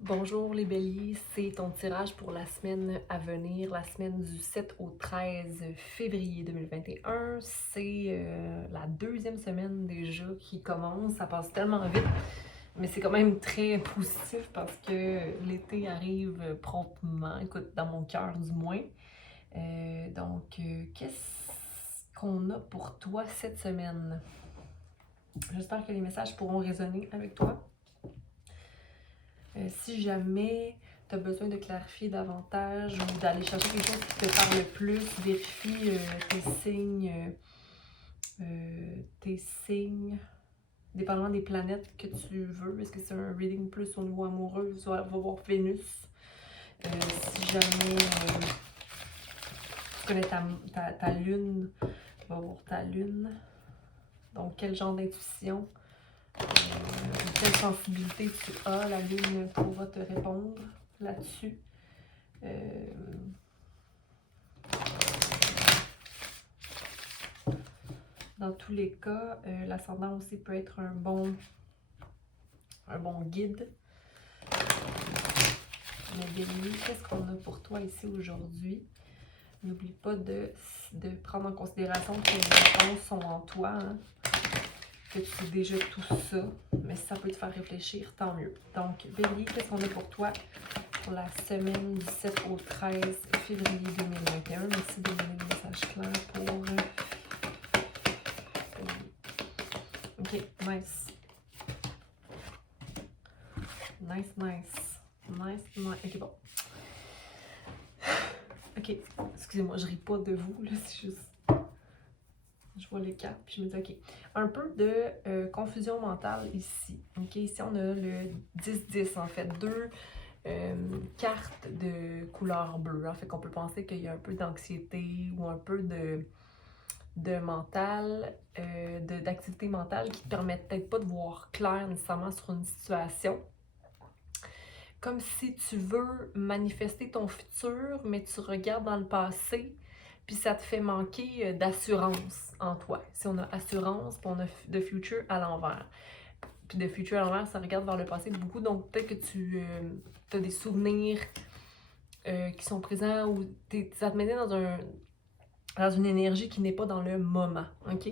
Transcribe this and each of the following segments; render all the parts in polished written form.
Bonjour les béliers, c'est ton tirage pour la semaine à venir, la semaine du 7 au 13 février 2021. C'est la deuxième semaine déjà qui commence, ça passe tellement vite, mais c'est quand même très positif parce que l'été arrive promptement, écoute, dans mon cœur du moins. Qu'est-ce qu'on a pour toi cette semaine? J'espère que les messages pourront résonner avec toi. Si jamais tu as besoin de clarifier davantage ou d'aller chercher quelque chose qui te parle plus, vérifie tes signes, dépendamment des planètes que tu veux. Est-ce que c'est un reading plus au niveau amoureux? Va voir Vénus. Si jamais tu connais ta lune, va voir ta lune. Donc, quel genre d'intuition, quelle sensibilité tu as, la lune pourra te répondre là-dessus. Dans tous les cas, l'ascendant aussi peut être un bon guide. Mais Bélier, qu'est-ce qu'on a pour toi ici aujourd'hui? N'oublie pas de prendre en considération que les réponses sont en toi, hein? Que tu sais déjà tout ça, mais si ça peut te faire réfléchir, tant mieux. Donc, Bélier, qu'est-ce qu'on a pour toi pour la semaine du 7 au 13 février 2021? Merci de donner des messages clairs pour... Ok, nice. Nice. Ok, bon. Ok, excusez-moi, je ris pas de vous, là, c'est juste... Je vois les cartes, puis je me dis, ok. Un peu de confusion mentale ici. Ok, ici on a le 10-10, en fait. Deux cartes de couleur bleue. En fait, qu'on peut penser qu'il y a un peu d'anxiété ou un peu de mental, d'activité mentale qui te permet peut-être pas de voir clair nécessairement sur une situation. Comme si tu veux manifester ton futur, mais tu regardes dans le passé, puis ça te fait manquer d'assurance en toi. Si on a assurance, puis on a de future à l'envers. Puis de future à l'envers, ça regarde vers le passé beaucoup, donc peut-être que tu as des souvenirs qui sont présents ou ça te met dans une énergie qui n'est pas dans le moment, ok?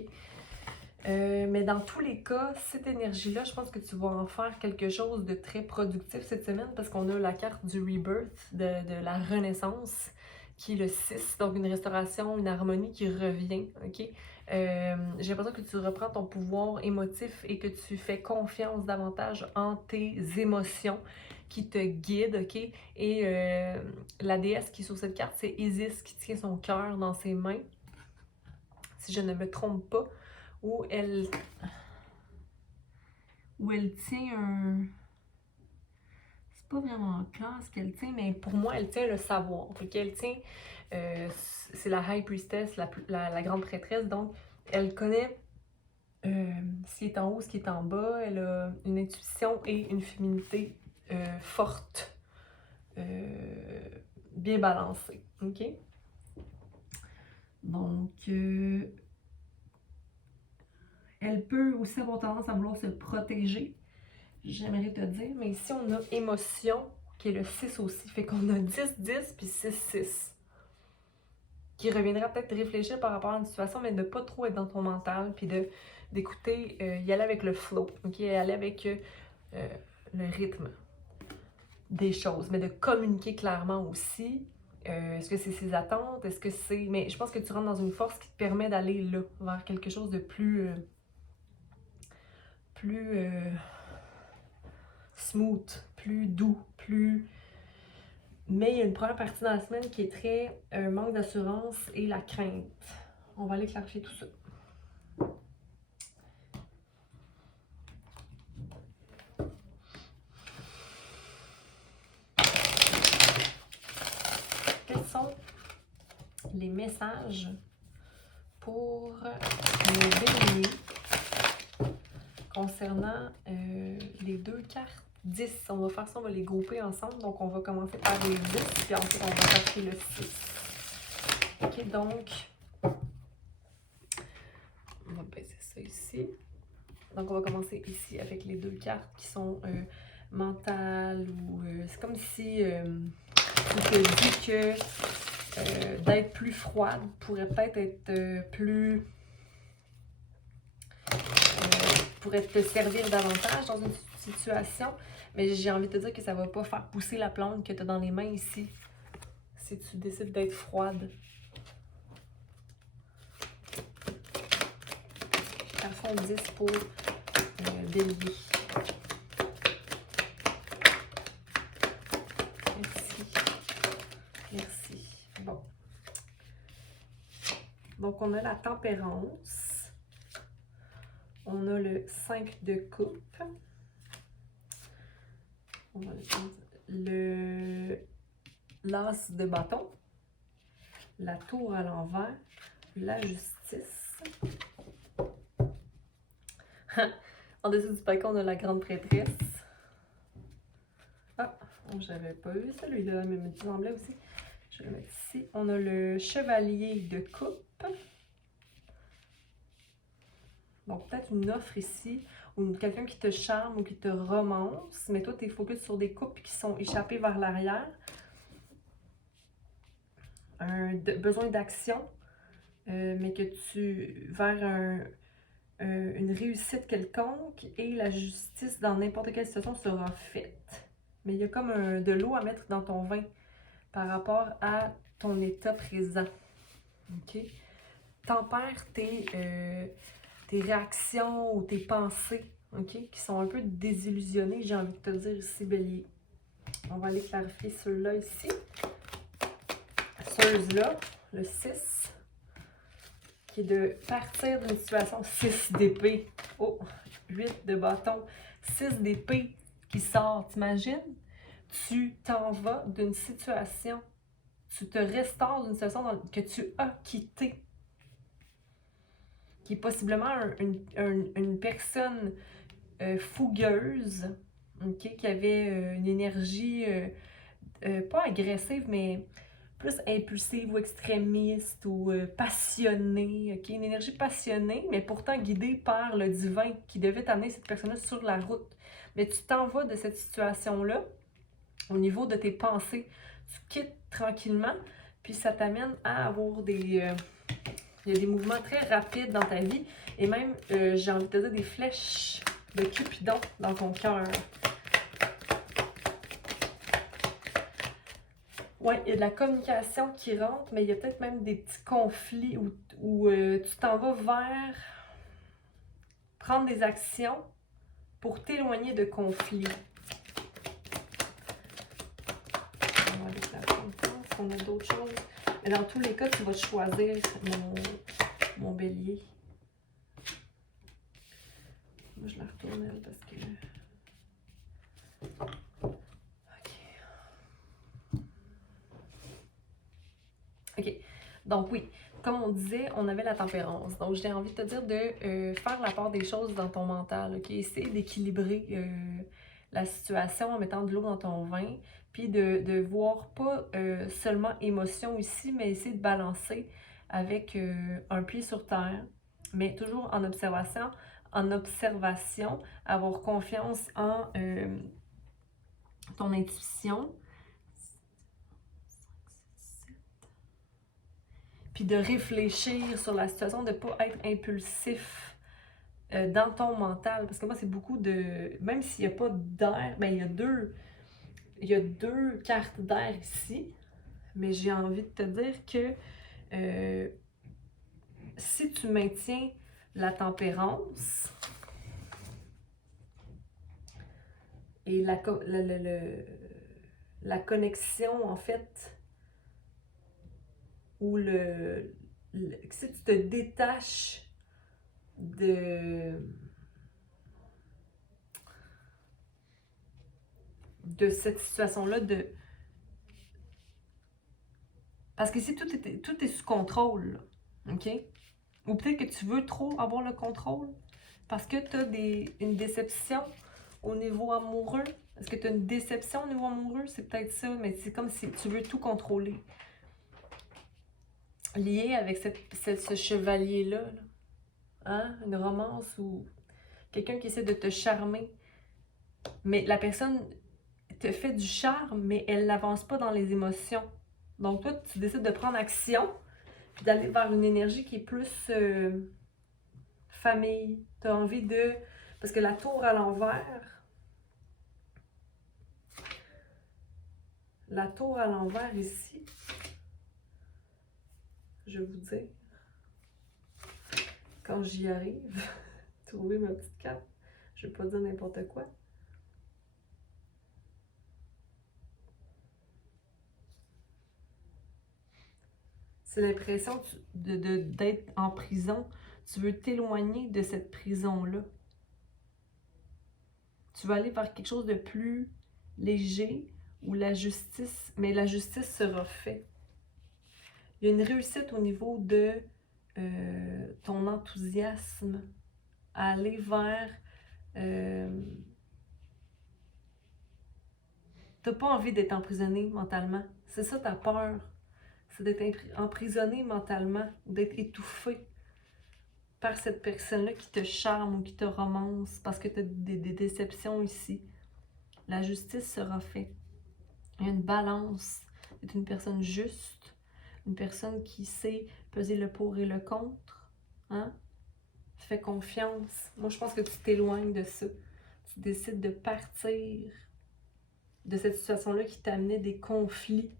Mais dans tous les cas, cette énergie-là, je pense que tu vas en faire quelque chose de très productif cette semaine parce qu'on a la carte du rebirth, de la renaissance, qui est le 6, donc une restauration, une harmonie qui revient, ok? J'ai l'impression que tu reprends ton pouvoir émotif et que tu fais confiance davantage en tes émotions qui te guident, ok? Et la déesse qui est sur cette carte, c'est Isis qui tient son cœur dans ses mains, si je ne me trompe pas. Où elle tient un... C'est pas vraiment clair ce qu'elle tient, mais pour moi, elle tient le savoir. Donc, elle tient... c'est la High Priestess, la grande prêtresse. Donc, elle connaît ce qui est en haut, ce qui est en bas. Elle a une intuition et une féminité forte, bien balancée. OK? Donc... elle peut aussi avoir tendance à vouloir se protéger, j'aimerais te dire, mais ici on a émotion, qui est le 6 aussi, fait qu'on a 10-10 puis 6-6. Qui reviendra peut-être réfléchir par rapport à une situation, mais de pas trop être dans ton mental, puis d'écouter, y aller avec le flow, ok? Y aller avec le rythme des choses, mais de communiquer clairement aussi. Est-ce que c'est ses attentes? Est-ce que c'est... Mais je pense que tu rentres dans une force qui te permet d'aller là, vers quelque chose de plus... smooth, plus doux, plus... Mais il y a une première partie dans la semaine qui est très manque d'assurance et la crainte. On va aller clarifier tout ça. Quels sont les messages pour les béliers concernant les deux cartes 10? On va faire ça, on va les grouper ensemble. Donc, on va commencer par les 10, puis ensuite, on va chercher le 6. Ok, donc, on va baisser ça ici. Donc, on va commencer ici avec les deux cartes qui sont mentales ou c'est comme si tu te dis que d'être plus froide pourrait peut-être être plus... pourrait te servir davantage dans une situation, mais j'ai envie de te dire que ça va pas faire pousser la plante que tu as dans les mains ici, si tu décides d'être froide. Carton 10 pour Bélier. Merci. Merci. Bon. Donc, on a la tempérance. On a le 5 de coupe. On va le l'as de bâton. La tour à l'envers. La justice. En dessous du paquet, on a la grande prêtresse. Ah, j'avais pas eu celui-là, mais me semblait aussi. Je vais le mettre ici. On a le chevalier de coupe. Donc, peut-être une offre ici, ou quelqu'un qui te charme ou qui te romance, mais toi, tu es focus sur des couples qui sont échappés vers l'arrière. Besoin d'action, mais que tu... vers une réussite quelconque, et la justice dans n'importe quelle situation sera faite. Mais il y a comme de l'eau à mettre dans ton vin par rapport à ton état présent. OK? Tempère tes réactions ou tes pensées, OK? Qui sont un peu désillusionnées, j'ai envie de te dire ici, Bélier. On va aller clarifier ceux-là ici. Ceux-là, le 6, qui est de partir d'une situation 6 d'épée. Oh, 8 de bâton. 6 d'épée qui sort, t'imagines? Tu t'en vas d'une situation, tu te restaures d'une situation que tu as quittée, qui est possiblement une personne fougueuse, okay, qui avait une énergie pas agressive, mais plus impulsive ou extrémiste ou passionnée, okay? Une énergie passionnée, mais pourtant guidée par le divin qui devait t'amener cette personne-là sur la route. Mais tu t'en vas de cette situation-là au niveau de tes pensées. Tu quittes tranquillement, puis ça t'amène à avoir des... il y a des mouvements très rapides dans ta vie, et même, j'ai envie de te dire, des flèches de Cupidon dans ton cœur. Oui, il y a de la communication qui rentre, mais il y a peut-être même des petits conflits où tu t'en vas vers prendre des actions pour t'éloigner de conflits. On va aller faire confiance, on a d'autres choses. Mais dans tous les cas, tu vas choisir mon bélier. Moi, je la retourne elle parce que... OK. Donc oui, comme on disait, on avait la tempérance. Donc j'ai envie de te dire de faire la part des choses dans ton mental, OK? Essayer d'équilibrer la situation en mettant de l'eau dans ton vin, puis de voir pas seulement émotion ici, mais essayer de balancer avec un pied sur terre, mais toujours en observation, avoir confiance en ton intuition. Puis de réfléchir sur la situation, de ne pas être impulsif dans ton mental. Parce que moi, c'est beaucoup de... Même s'il n'y a pas d'air, ben il y a deux cartes d'air ici. Mais j'ai envie de te dire que si tu maintiens la tempérance et la connexion, en fait, ou si tu te détaches de cette situation-là, parce qu'ici, tout est sous contrôle, OK? Ou peut-être que tu veux trop avoir le contrôle parce que tu as une déception au niveau amoureux. Est-ce que tu as une déception au niveau amoureux? C'est peut-être ça, mais c'est comme si tu veux tout contrôler. Lié avec ce chevalier-là, là. Hein? Une romance ou quelqu'un qui essaie de te charmer. Mais la personne te fait du charme, mais elle n'avance pas dans les émotions. Donc toi, tu décides de prendre action, puis d'aller vers une énergie qui est plus famille. Tu as envie de... Parce que la tour à l'envers, ici, je vais vous dire, quand j'y arrive, trouver ma petite carte, je ne vais pas dire n'importe quoi. C'est l'impression d'être en prison. Tu veux t'éloigner de cette prison-là. Tu vas aller vers quelque chose de plus léger, où la justice, mais la justice sera faite. Il y a une réussite au niveau de ton enthousiasme à aller vers... t'as pas envie d'être emprisonné mentalement. C'est ça ta peur. C'est d'être emprisonné mentalement, d'être étouffé par cette personne-là qui te charme ou qui te romance parce que tu as des déceptions ici. La justice sera faite. Il y a une balance. Tu es une personne juste, une personne qui sait peser le pour et le contre. Hein? Fais confiance. Moi, je pense que tu t'éloignes de ça. Tu décides de partir de cette situation-là qui t'amenait des conflits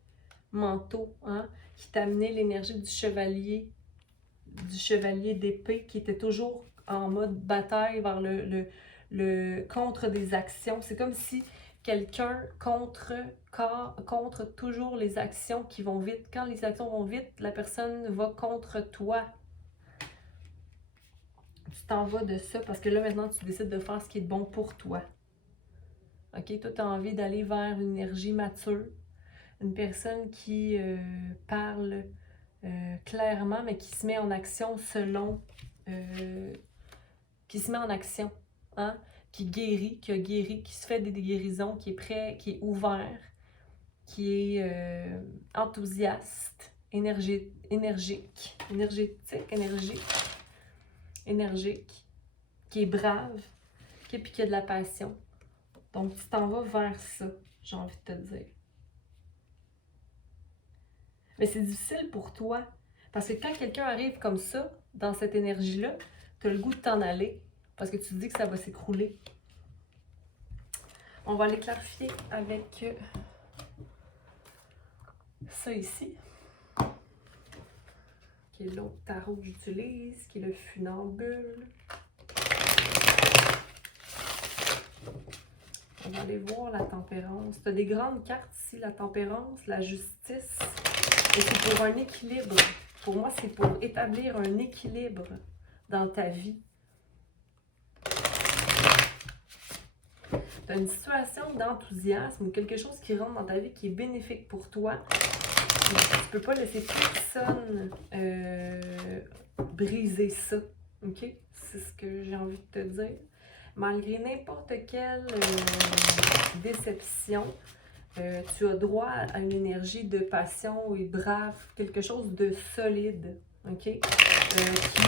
mentaux, hein? Qui t'amenait l'énergie du chevalier d'épée, qui était toujours en mode bataille vers le contre des actions. C'est comme si quelqu'un contre toujours les actions qui vont vite. Quand les actions vont vite, la personne va contre toi. Tu t'en vas de ça parce que là, maintenant, tu décides de faire ce qui est bon pour toi. OK? Toi, tu as envie d'aller vers une énergie mature, une personne qui parle clairement, mais qui se met en action selon... qui se met en action, hein? Qui guérit, qui se fait des guérisons, qui est prêt, qui est ouvert, qui est enthousiaste, énergique, qui est brave, puis qui a de la passion. Donc, tu t'en vas vers ça, j'ai envie de te dire. Mais c'est difficile pour toi, parce que quand quelqu'un arrive comme ça, dans cette énergie-là, tu as le goût de t'en aller, parce que tu te dis que ça va s'écrouler. On va aller clarifier avec ça ici, qui est l'autre tarot que j'utilise, qui est le funambule. On va aller voir la tempérance. Tu as des grandes cartes ici, la tempérance, la justice. Et c'est pour un équilibre. Pour moi, c'est pour établir un équilibre dans ta vie. Tu as une situation d'enthousiasme ou quelque chose qui rentre dans ta vie qui est bénéfique pour toi. Tu ne peux pas laisser personne briser ça. OK? C'est ce que j'ai envie de te dire. Malgré n'importe quelle déception, tu as droit à une énergie de passion et brave, quelque chose de solide, OK? Qui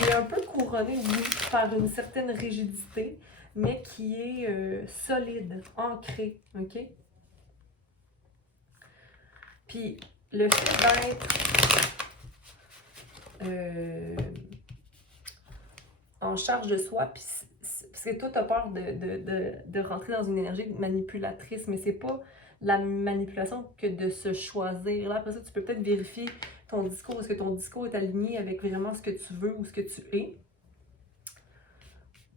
est un peu couronné, oui, par une certaine rigidité, mais qui est solide, ancré, OK? Puis, le fait d'être en charge de soi, puis parce que toi, tu as peur de rentrer dans une énergie manipulatrice, mais c'est pas la manipulation que de se choisir. Là, après ça, tu peux peut-être vérifier ton discours. Est-ce que ton discours est aligné avec vraiment ce que tu veux ou ce que tu es?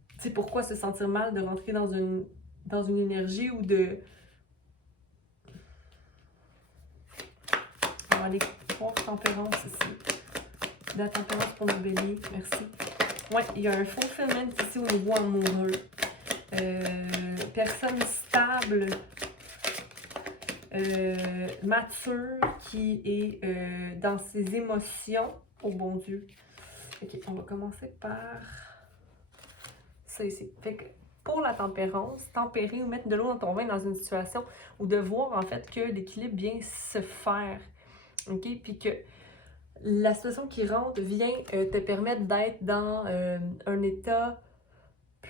Tu sais, pourquoi se sentir mal de rentrer dans une énergie ou de... On va aller voir tempérance ici. La tempérance pour nos béliers, merci. Ouais, il y a un fulfillment ici au niveau amoureux. Personne stable, mature, qui est dans ses émotions. Oh bon Dieu. Ok, on va commencer par ça ici. Fait que pour la tempérance, tempérer ou mettre de l'eau dans ton vin dans une situation ou de voir en fait que l'équilibre vient se faire. Ok, puis que la situation qui rentre vient te permettre d'être dans un état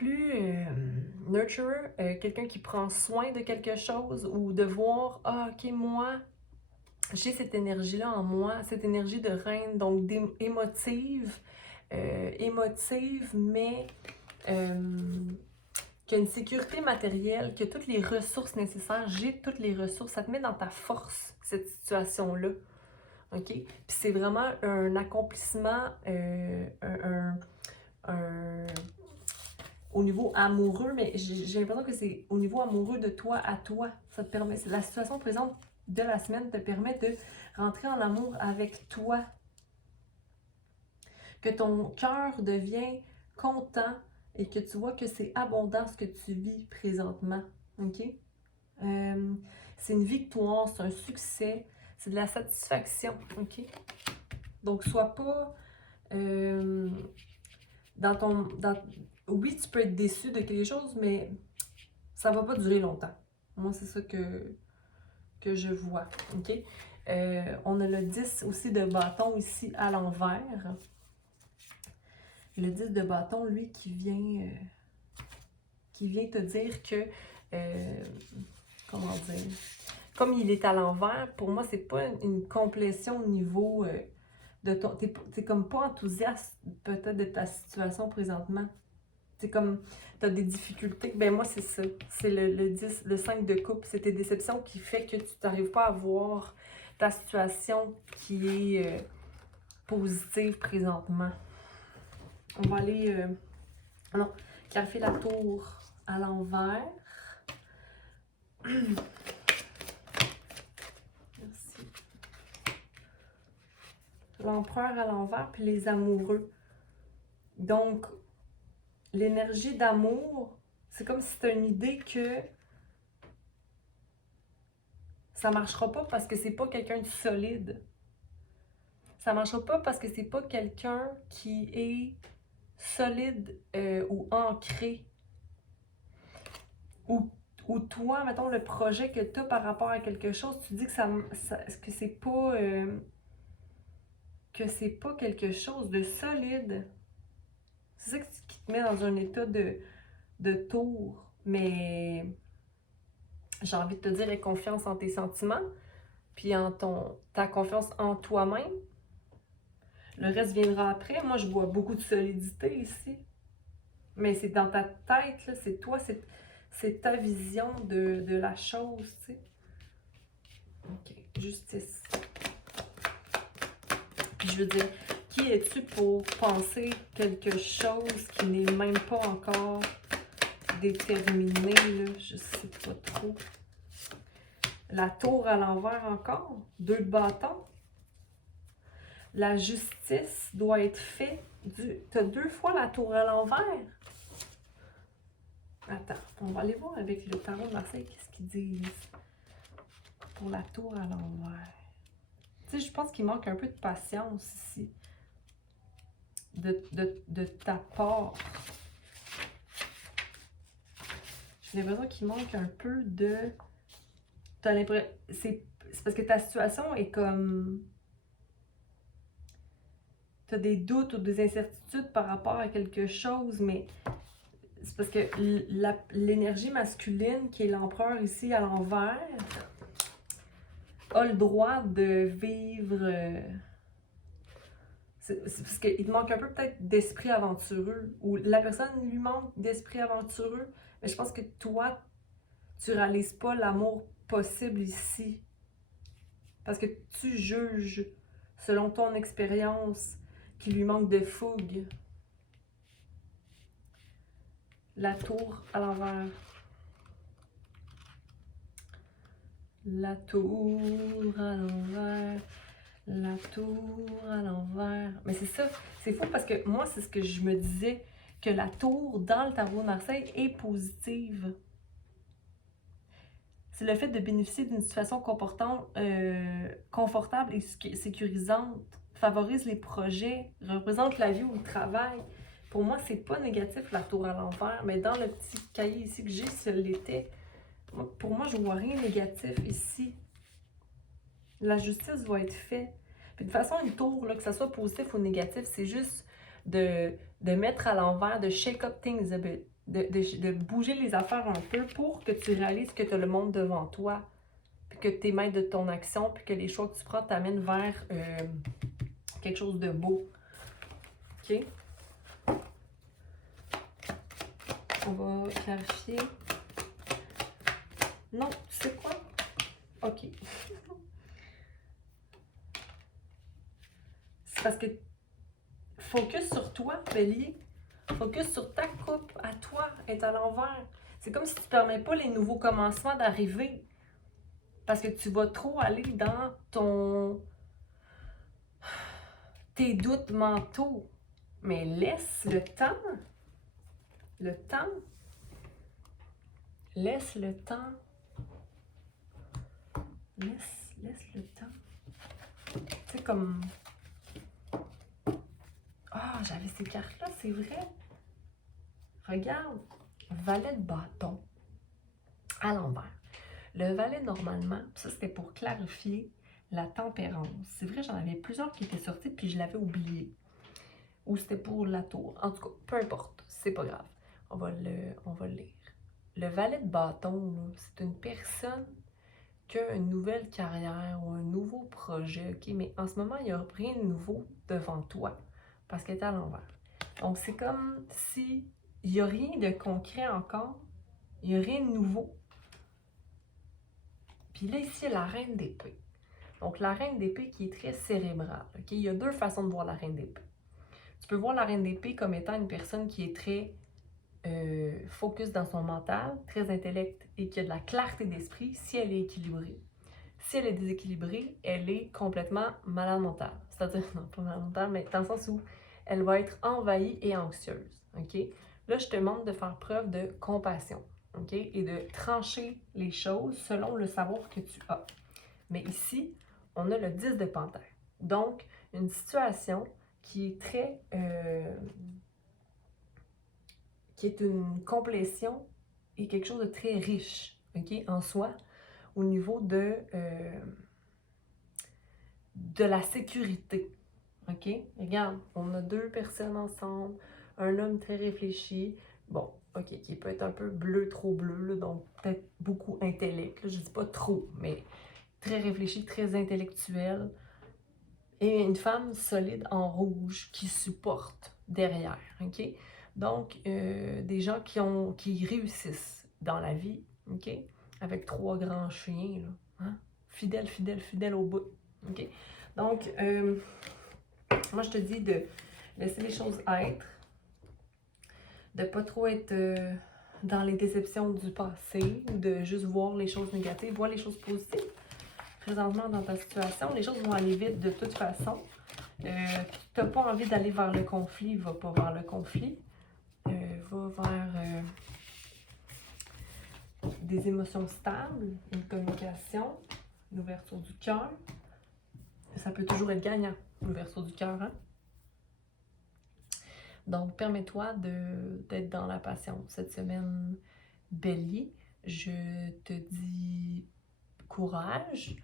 nurturer, quelqu'un qui prend soin de quelque chose ou de voir, ah, ok, moi, j'ai cette énergie-là en moi, cette énergie de reine, donc émotive, mais qui a une sécurité matérielle, qui a toutes les ressources nécessaires, j'ai toutes les ressources, ça te met dans ta force, cette situation-là. OK? Puis c'est vraiment un accomplissement, au niveau amoureux, mais j'ai l'impression que c'est au niveau amoureux de toi à toi. Ça te permet, la situation présente de la semaine te permet de rentrer en amour avec toi. Que ton cœur devient content et que tu vois que c'est abondant ce que tu vis présentement. OK? C'est une victoire, c'est un succès, c'est de la satisfaction. OK? Donc, sois pas dans ton. Oui, tu peux être déçu de quelque chose, mais ça va pas durer longtemps. Moi, c'est ça que je vois. OK? On a le 10 aussi de bâton ici à l'envers. Le 10 de bâton, lui, qui vient te dire que. Comment dire? Comme il est à l'envers, pour moi, c'est pas une complétion au niveau de ton. T'es comme pas enthousiaste peut-être de ta situation présentement. C'est comme, tu as des difficultés. Ben moi, c'est ça. C'est le 10, le 5 de coupe. C'est tes déceptions qui fait que tu n'arrives pas à voir ta situation qui est positive présentement. On va aller... non, clarifier la tour à l'envers. Merci. L'empereur à l'envers, puis les amoureux. Donc, l'énergie d'amour, c'est comme si tu as une idée que ça marchera pas parce que c'est pas quelqu'un de solide. Ça marchera pas parce que c'est pas quelqu'un qui est solide ou ancré. Ou toi, mettons, le projet que tu as par rapport à quelque chose, tu dis que que c'est pas quelque chose de solide. C'est ça qui te met dans un état de tour. Mais j'ai envie de te dire, aie confiance en tes sentiments, puis en ta confiance en toi-même. Le reste viendra après. Moi, je vois beaucoup de solidité ici. Mais c'est dans ta tête, là, c'est toi, c'est ta vision de la chose, tu sais. OK, justice. Je veux dire, qui es-tu pour penser quelque chose qui n'est même pas encore déterminé, là? Je sais pas trop. La tour à l'envers encore. 2 de bâton. La justice doit être faite. Tu as 2 fois la tour à l'envers. Attends, on va aller voir avec le tarot de Marseille qu'est-ce qu'ils disent pour la tour à l'envers. Tu sais, je pense qu'il manque un peu de patience ici. De ta part. J'ai l'impression qu'il manque un peu de... T'as l'impression... C'est parce que ta situation est comme... T'as des doutes ou des incertitudes par rapport à quelque chose, mais c'est parce que l'énergie masculine, qui est l'empereur ici à l'envers, a le droit de vivre... c'est parce qu'il te manque un peu peut-être d'esprit aventureux, ou la personne lui manque d'esprit aventureux, mais je pense que toi, tu réalises pas l'amour possible ici. Parce que tu juges, selon ton expérience, qu'il lui manque de fougue. La tour à l'envers. La tour à l'envers. La tour à l'envers. Mais c'est ça, c'est fou parce que moi, c'est ce que je me disais, que la tour dans le tarot de Marseille est positive. C'est le fait de bénéficier d'une situation confortable et sécurisante, favorise les projets, représente la vie ou le travail. Pour moi, c'est pas négatif la tour à l'envers, mais dans le petit cahier ici que j'ai, ça l'était. Pour moi, je vois rien négatif ici. La justice va être faite. Puis de toute façon, une tour, là, que ça soit positif ou négatif, c'est juste de mettre à l'envers, de shake up things a bit. de bouger les affaires un peu pour que tu réalises que tu as le monde devant toi, puis que tu es maître de ton action, puis que les choix que tu prends t'amènent vers quelque chose de beau. OK? On va clarifier. Non, tu sais quoi? OK. C'est parce que focus sur toi, Bélier. Focus sur ta coupe, à toi, est à l'envers. C'est comme si tu ne permets pas les nouveaux commencements d'arriver. Parce que tu vas trop aller dans tes doutes mentaux. Mais laisse le temps. Le temps. Laisse le temps. Laisse le temps. Tu sais, comme... Ah, j'avais ces cartes-là, c'est vrai. Regarde. Valet de bâton. À l'envers. Le valet, normalement, ça c'était pour clarifier la tempérance. C'est vrai, j'en avais plusieurs qui étaient sortis puis je l'avais oublié. Ou c'était pour la tour. En tout cas, peu importe, c'est pas grave. On va le lire. Le valet de bâton, c'est une personne qui a une nouvelle carrière ou un nouveau projet, ok? Mais en ce moment, il n'y a rien de nouveau devant toi parce qu'elle est à l'envers. Donc, c'est comme si il n'y a rien de concret encore, il n'y a rien de nouveau. Puis là, ici, il y a la reine d'épée. Donc, la reine d'épée qui est très cérébrale. Ok? Il y a deux façons de voir la reine d'épée. Tu peux voir la reine d'épée comme étant une personne qui est très focus dans son mental, très intellect et qui a de la clarté d'esprit si elle est équilibrée. Si elle est déséquilibrée, elle est complètement malade mentale. C'est-à-dire, non, pas malade mentale, mais dans le sens où elle va être envahie et anxieuse. OK? Là, je te demande de faire preuve de compassion. OK? Et de trancher les choses selon le savoir que tu as. Mais ici, on a le 10 de panthère. Donc, une situation qui est très... qui est une complétion et quelque chose de très riche, OK, en soi, au niveau de la sécurité. OK? Regarde, on a deux personnes ensemble, un homme très réfléchi, bon, OK, qui peut être un peu bleu, trop bleu, là, donc peut-être beaucoup intellect, là, je dis pas trop, mais très réfléchi, très intellectuel, et une femme solide en rouge qui supporte derrière, OK? Donc, des gens qui réussissent dans la vie, OK? Avec trois grands chiens, là, hein? Fidèles, fidèles, fidèles au bout, OK? Donc, moi, je te dis de laisser les choses être, de pas trop être dans les déceptions du passé, ou de juste voir les choses négatives, voir les choses positives. Présentement, dans ta situation, les choses vont aller vite de toute façon. Tu n'as pas envie d'aller vers le conflit, va pas vers le conflit. Va vers des émotions stables, une communication, l'ouverture du cœur. Ça peut toujours être gagnant, l'ouverture du cœur, hein? Donc, permets-toi d'être dans la patience. Cette semaine, Bélier, je te dis courage.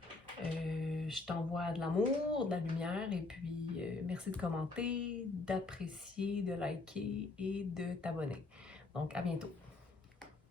Je t'envoie de l'amour, de la lumière, et puis merci de commenter, d'apprécier, de liker et de t'abonner. Donc, à bientôt.